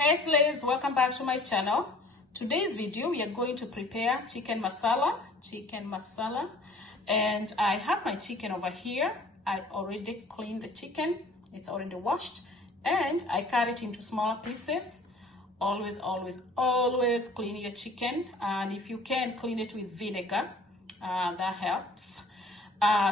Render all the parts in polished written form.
Hey slaves, welcome back to my channel. Today's video we are going to prepare chicken masala, and I have my chicken over here. I already cleaned the chicken, it's already washed, and I cut it into smaller pieces. Always clean your chicken, and if you can, clean it with vinegar, that helps.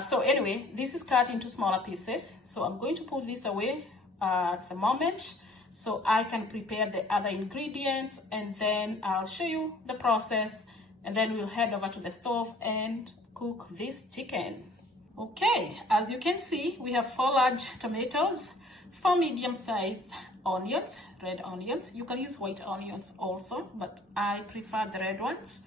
So anyway, this is cut into smaller pieces, so I'm going to put this away at the moment so I can prepare the other ingredients, and then I'll show you the process, and then we'll head over to the stove and cook this chicken. Okay, as you can see, we have 4 large tomatoes, 4 medium-sized onions, red onions. You can use white onions also, but I prefer the red ones.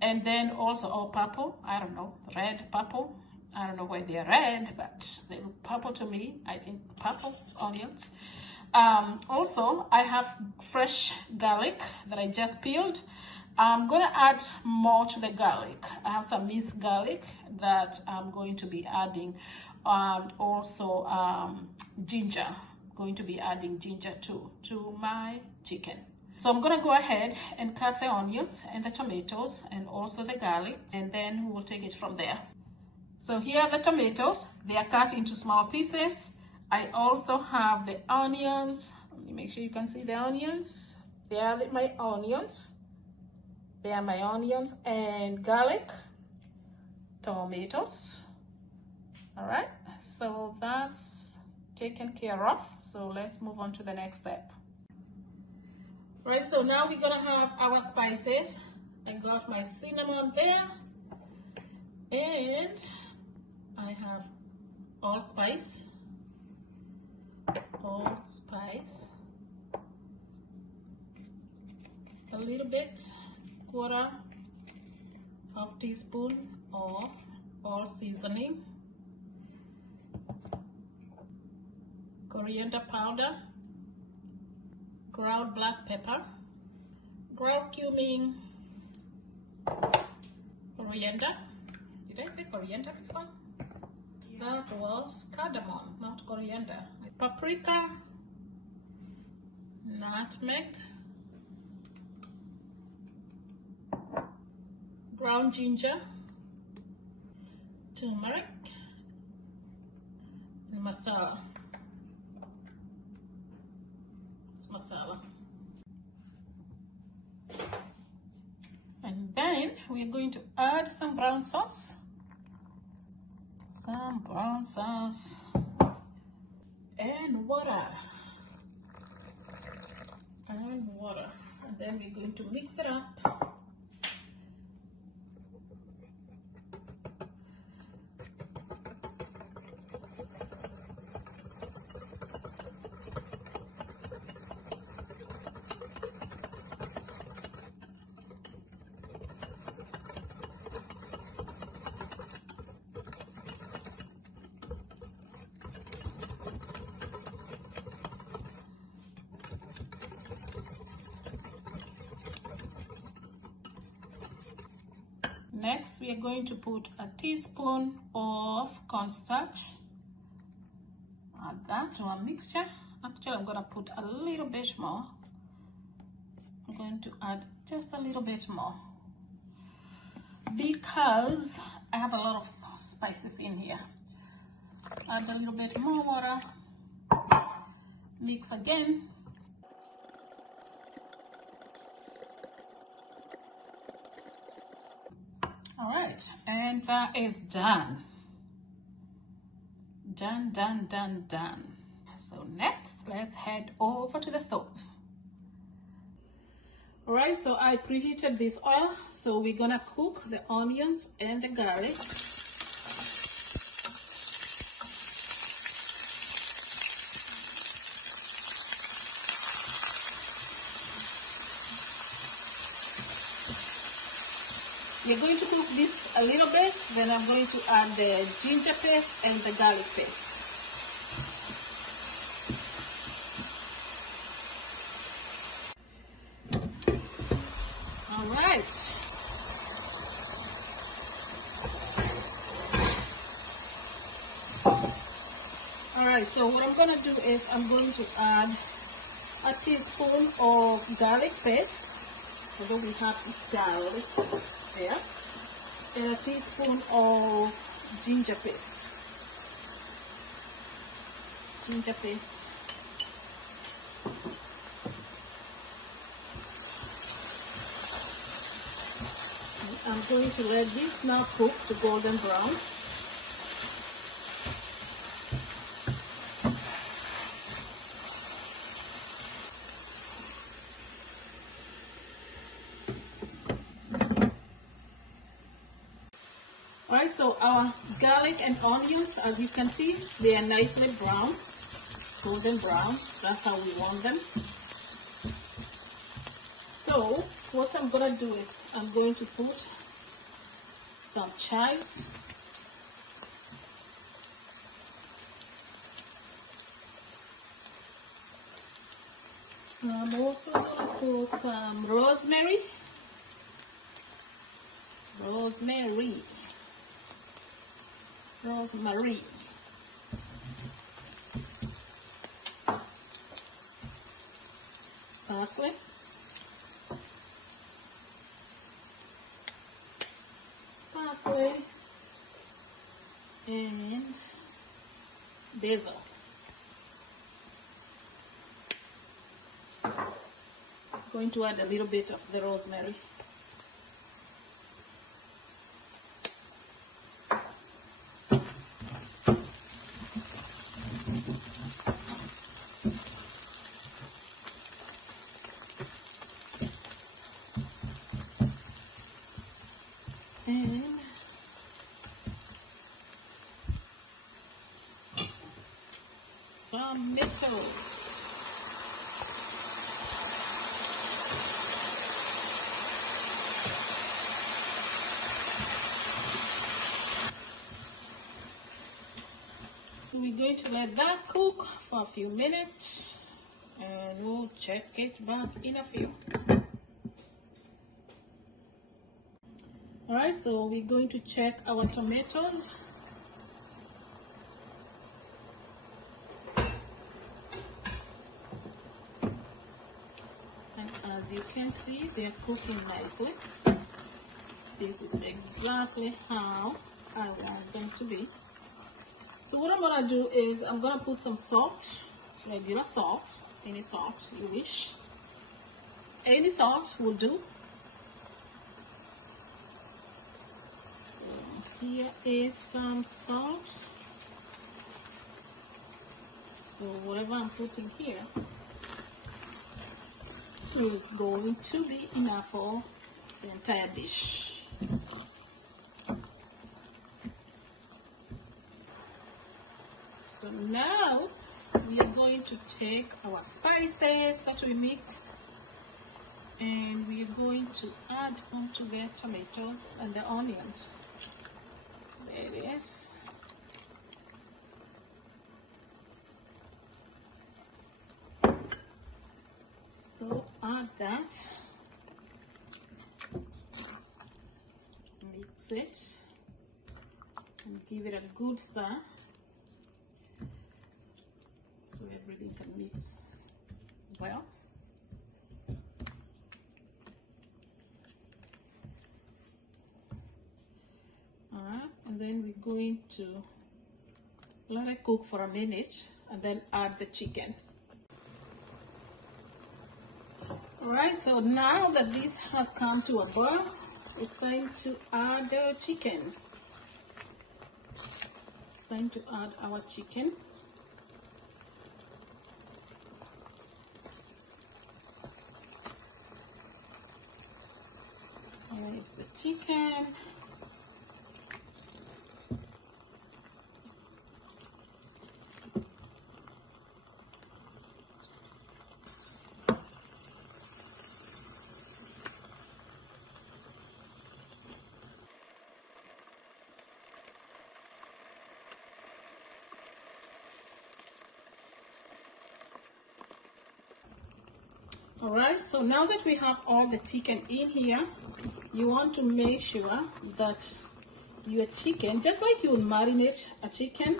And then also all purple, I don't know, red, purple. I don't know why they're red, but they look purple to me. I think purple onions. Also, I have fresh garlic that I just peeled. I'm gonna add more to the garlic. I have some minced garlic that I'm going to be adding, and also ginger. Going to be adding ginger too to my chicken. So I'm gonna go ahead and cut the onions and the tomatoes and also the garlic, and then we will take it from there. So here are the tomatoes. They are cut into small pieces. I also have the onions. Let me make sure you can see the onions. They are my onions. They are my onions and garlic, tomatoes. All right, so that's taken care of. So let's move on to the next step. All right, so now we're gonna have our spices. I got my cinnamon there, and I have allspice, a little bit, half teaspoon of all seasoning, coriander powder, ground black pepper, ground cumin, coriander. Did I say coriander before? That was cardamom, not coriander. Paprika, nutmeg, ground ginger, turmeric, and masala. It's masala. And then we're going to add some brown sauce. And water. And then we're going to mix it up. Next, we are going to put a teaspoon of cornstarch. Add that to our mixture. Actually, I'm going to put a little bit more. I'm going to add just a little bit more because I have a lot of spices in here. Add a little bit more water. Mix again. All right, and that is done. Done. So next, let's head over to the stove. All right, so I preheated this oil, so we're gonna cook the onions and the garlic. We're going to cook this a little bit, then I'm going to add the ginger paste and the garlic paste. All right. All right, so what I'm gonna do is I'm going to add a teaspoon of garlic paste, although we have garlic there, and a teaspoon of ginger paste. I'm going to let this now cook to golden brown. Alright, so our garlic and onions, as you can see, they are nicely brown, golden brown. That's how we want them. So what I'm gonna do is I'm going to put some chives. I'm also gonna put some rosemary. Parsley. And basil. I'm going to add a little bit of the rosemary. And tomatoes. We're going to let that cook for a few minutes and we'll check it back in a few. Alright, so we're going to check our tomatoes. And as you can see, they're cooking nicely. This is exactly how I want them to be. So what I'm gonna do is I'm gonna put some salt, regular salt, any salt you wish. Any salt will do. So here is some salt. So whatever I'm putting here is going to be enough for the entire dish. So now we are going to take our spices that we mixed and we are going to add onto the tomatoes and the onions. There it is. So add that, mix it and give it a good stir. So everything can mix well. Alright, and then we're going to let it cook for a minute and then add the chicken. Alright, so now that this has come to a boil, it's time to add the chicken. It's time to add our chicken. Here is the chicken. Alright, so now that we have all the chicken in here, you want to make sure that your chicken, just like you would marinate a chicken,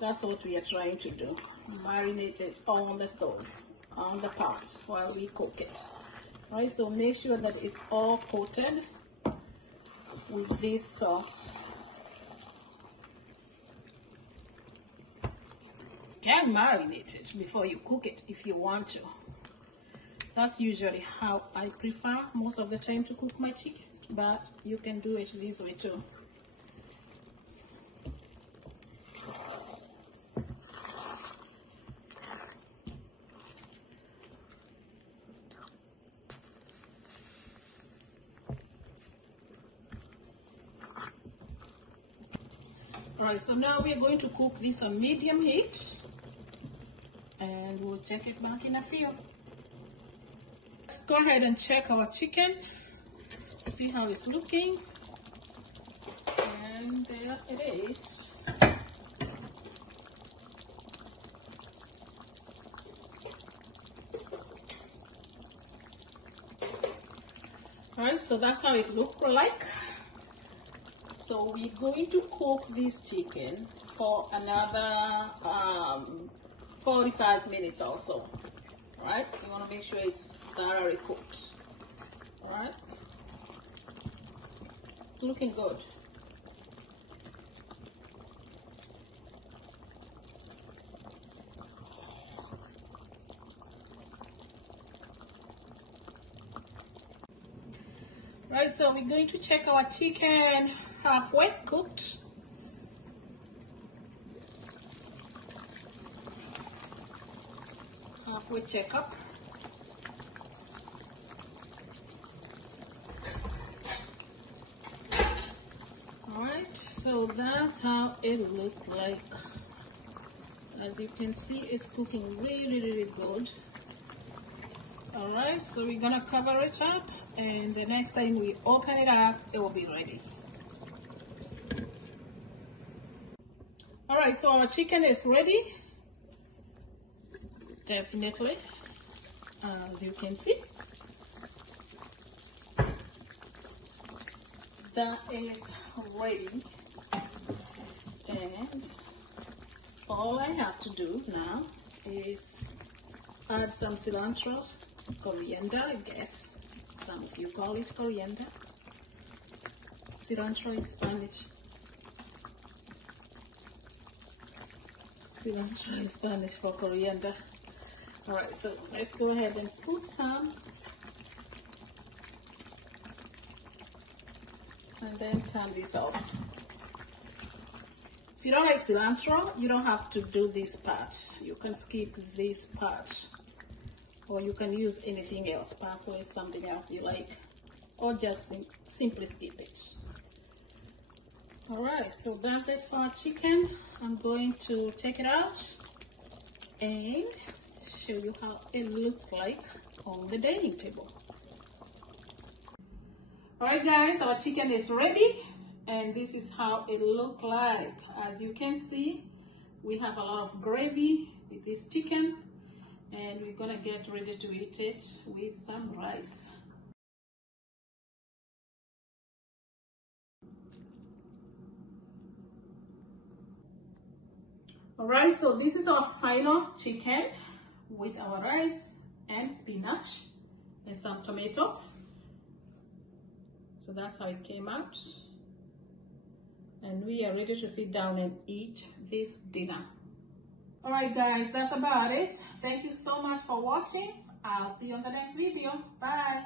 That's what we are trying to do. Marinate it on the stove, on the pot, while we cook it. All right, so make sure that it's all coated with this sauce. You can marinate it before you cook it if you want to. That's usually how I prefer most of the time to cook my chicken, but you can do it this way too. Alright, so now we are going to cook this on medium heat, and we'll check it back in a few. Let's go ahead and check our chicken, see how it's looking, and there it is. Alright, so that's how it looked like. So we're going to cook this chicken for another 45 minutes or so. Alright, you want to make sure it's thoroughly cooked. Alright, it's looking good. Right, so we're going to check our chicken halfway cooked. Halfway checkup. Alright, so that's how it looks like. As you can see, it's cooking really good. Alright, so we're gonna cover it up, and the next time we open it up, it will be ready. Alright, so our chicken is ready. Definitely, as you can see, that is ready, and all I have to do now is add some cilantro, coriander, I guess some of you call it coriander. Cilantro is Spanish. Cilantro is Spanish for coriander. Alright, so let's go ahead and put some, and then turn this off. If you don't like cilantro, you don't have to do this part. You can skip this part, or you can use anything else. Parsley is something else you like, or just simply skip it. Alright, so that's it for our chicken. I'm going to take it out and show you how it looks like on the dining table. Alright guys, our chicken is ready, and this is how it looks like. As you can see, we have a lot of gravy with this chicken, and we're gonna get ready to eat it with some rice. Alright, so this is our final chicken with our rice and spinach and some tomatoes. So that's how it came out, and we are ready to sit down and eat this dinner. Alright guys, that's about it. Thank you so much for watching. I'll see you on the next video. Bye.